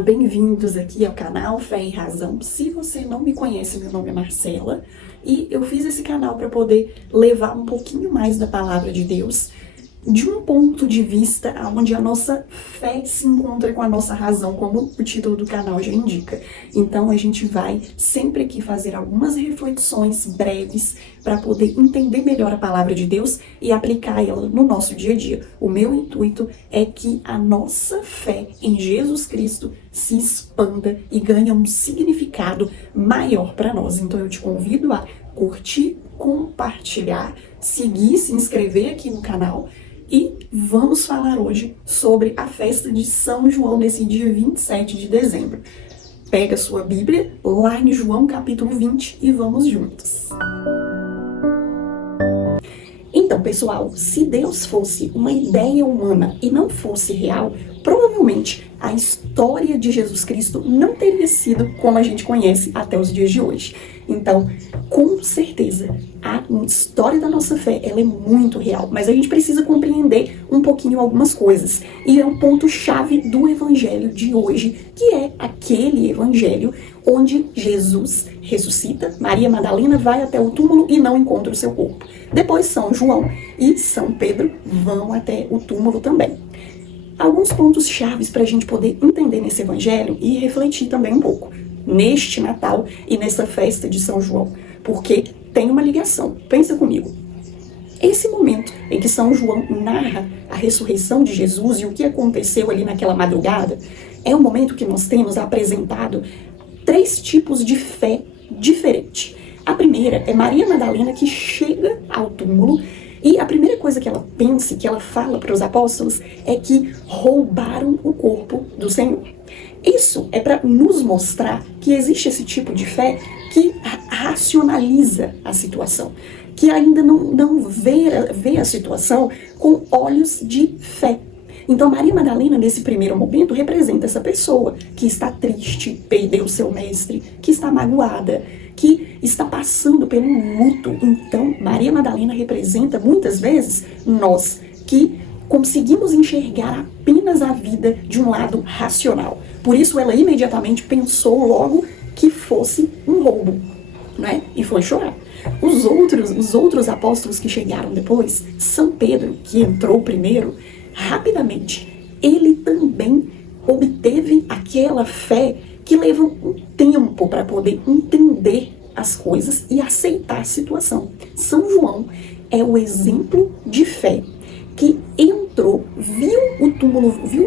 bem-vindos aqui ao canal Fé e Razão. Se você não me conhece, meu nome é Marcela e eu fiz esse canal para poder levar um pouquinho mais da palavra de Deus de um ponto de vista onde a nossa fé se encontra com a nossa razão, como o título do canal já indica. Então a gente vai sempre aqui fazer algumas reflexões breves para poder entender melhor a palavra de Deus e aplicar ela no nosso dia a dia. O meu intuito é que a nossa fé em Jesus Cristo se expanda e ganhe um significado maior para nós. Então eu te convido a curtir, compartilhar, seguir, se inscrever aqui no canal. E vamos falar hoje sobre a festa de São João nesse dia 27 de dezembro. Pega sua Bíblia lá em João capítulo 20 e vamos juntos. Então, pessoal, se Deus fosse uma ideia humana e não fosse real, provavelmente a história de Jesus Cristo não teria sido como a gente conhece até os dias de hoje. Então, com certeza, a história da nossa fé ela é muito real, mas a gente precisa compreender um pouquinho algumas coisas. E é um ponto-chave do evangelho de hoje, que é aquele evangelho onde Jesus ressuscita, Maria Madalena vai até o túmulo e não encontra o seu corpo. Depois São João e São Pedro vão até o túmulo também. Alguns pontos chaves para a gente poder entender nesse evangelho e refletir também um pouco neste Natal e nessa festa de São João, porque tem uma ligação. Pensa comigo. Esse momento em que São João narra a ressurreição de Jesus e o que aconteceu ali naquela madrugada, é um momento que nós temos apresentado 3 tipos de fé diferentes. A primeira é Maria Madalena, que chega ao túmulo e a primeira coisa que ela pensa, que ela fala para os apóstolos, é que roubaram o corpo do Senhor. Isso é para nos mostrar que existe esse tipo de fé que racionaliza a situação, que ainda não vê a situação com olhos de fé. Então Maria Madalena, nesse primeiro momento, representa essa pessoa que está triste, perdeu seu mestre, que está magoada, que está passando pelo luto. Então Maria Madalena representa muitas vezes nós que conseguimos enxergar apenas a vida de um lado racional. Por isso ela imediatamente pensou logo que fosse um roubo, né? E foi chorar. Os outros apóstolos que chegaram depois, São Pedro, que entrou primeiro, rapidamente, ele também obteve aquela fé que leva um tempo para poder entender as coisas e aceitar a situação. São João é o exemplo de fé que entrou, viu o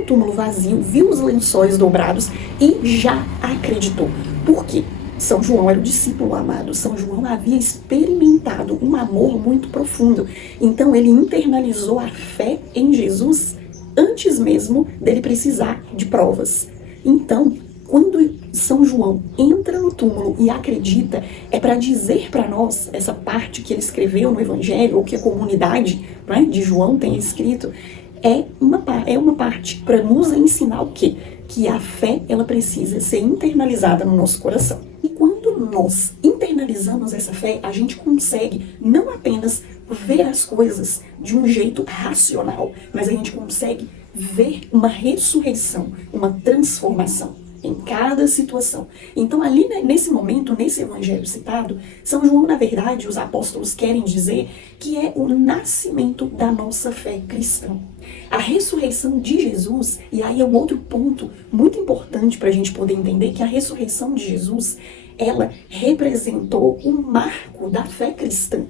túmulo vazio, viu os lençóis dobrados e já acreditou. Por quê? São João era o discípulo amado. São João havia experimentado um amor muito profundo. Então ele internalizou a fé em Jesus antes mesmo dele precisar de provas. Então, quando São João entra no túmulo e acredita, é para dizer para nós, essa parte que ele escreveu no Evangelho, ou que a comunidade, né, de João tem escrito, é uma parte para nos ensinar o quê? Que a fé ela precisa ser internalizada no nosso coração. E quando nós internalizamos essa fé, a gente consegue não apenas ver as coisas de um jeito racional, mas a gente consegue ver uma ressurreição, uma transformação em cada situação. Então ali nesse momento, nesse evangelho citado, São João, na verdade, os apóstolos querem dizer que é o nascimento da nossa fé cristã. A ressurreição de Jesus, e aí é um outro ponto muito importante para a gente poder entender que a ressurreição de Jesus, ela representou o marco da fé cristã.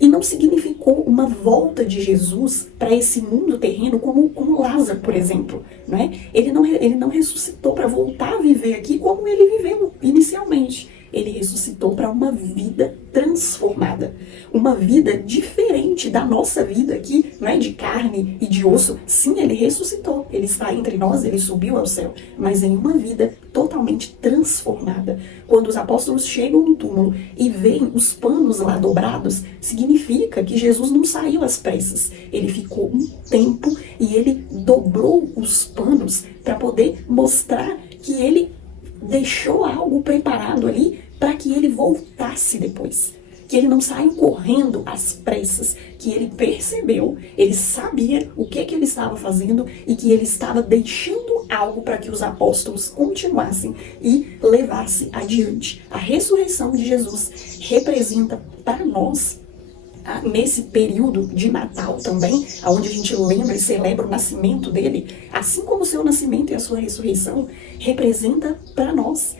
E não significou uma volta de Jesus para esse mundo terreno como Lázaro, por exemplo. Né? Ele não ressuscitou para voltar a viver aqui como ele viveu inicialmente. Ele ressuscitou para uma vida transformada. Uma vida diferente da nossa vida aqui, não é de carne e de osso. Sim, ele ressuscitou. Ele está entre nós, ele subiu ao céu. Mas em uma vida totalmente transformada. Quando os apóstolos chegam no túmulo e veem os panos lá dobrados, significa que Jesus não saiu às pressas. Ele ficou um tempo e ele dobrou os panos para poder mostrar que ele deixou algo preparado ali para que ele voltasse depois. Que ele não saiu correndo às pressas, que ele percebeu, ele sabia o que ele estava fazendo e que ele estava deixando algo para que os apóstolos continuassem e levassem adiante. A ressurreição de Jesus representa para nós, nesse período de Natal também, onde a gente lembra e celebra o nascimento dele, assim como o seu nascimento e a sua ressurreição, representa para nós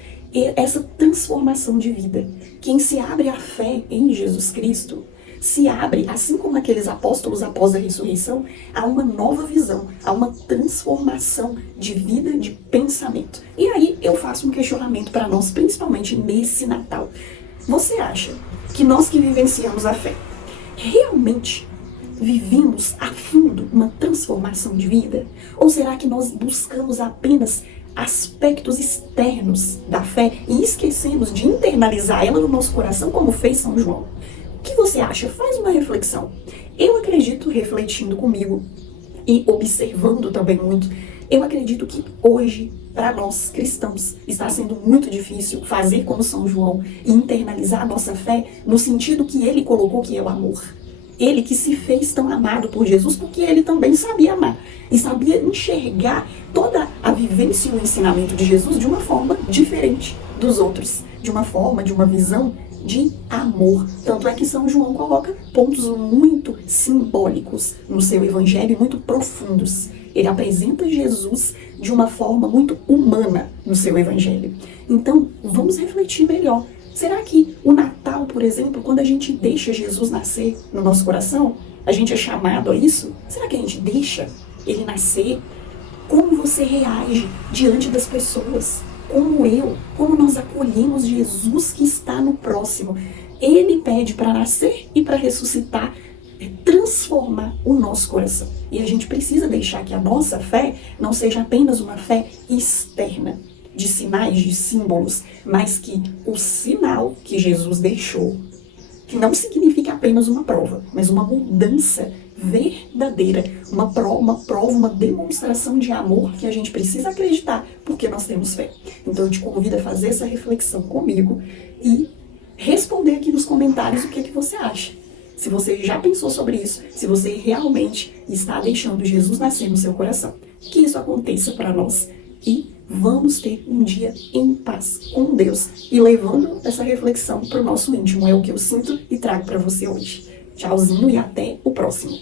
essa transformação de vida. Quem se abre à fé em Jesus Cristo, se abre, assim como aqueles apóstolos após a ressurreição, a uma nova visão, a uma transformação de vida, de pensamento. E aí eu faço um questionamento para nós, principalmente nesse Natal. Você acha que nós que vivenciamos a fé, realmente vivemos a fundo uma transformação de vida? Ou será que nós buscamos apenas aspectos externos da fé e esquecemos de internalizar ela no nosso coração, como fez São João? O que você acha? Faz uma reflexão. Eu acredito, refletindo comigo e observando também muito, eu acredito que hoje, para nós cristãos, está sendo muito difícil fazer como São João e internalizar a nossa fé no sentido que ele colocou, que é o amor. Ele que se fez tão amado por Jesus porque ele também sabia amar e sabia enxergar toda a vivência e o ensinamento de Jesus de uma forma diferente dos outros, de uma forma, de uma visão de amor. Tanto é que São João coloca pontos muito simbólicos no seu evangelho, muito profundos. Ele apresenta Jesus de uma forma muito humana no seu evangelho. Então, vamos refletir melhor. Será que o Natal, por exemplo, quando a gente deixa Jesus nascer no nosso coração, a gente é chamado a isso? Será que a gente deixa ele nascer? Como você reage diante das pessoas? Como nós acolhemos Jesus que está no próximo? Ele pede para nascer e para ressuscitar, transformar o nosso coração. E a gente precisa deixar que a nossa fé não seja apenas uma fé externa, de sinais, de símbolos, mas que o sinal que Jesus deixou, que não significa apenas uma prova, mas uma mudança verdadeira, uma prova, uma demonstração de amor que a gente precisa acreditar porque nós temos fé. Então eu te convido a fazer essa reflexão comigo e responder aqui nos comentários o que você acha. Se você já pensou sobre isso, se você realmente está deixando Jesus nascer no seu coração. Que isso aconteça para nós e vamos ter um dia em paz com Deus e levando essa reflexão para o nosso íntimo. É o que eu sinto e trago para você hoje. Tchauzinho e até o próximo.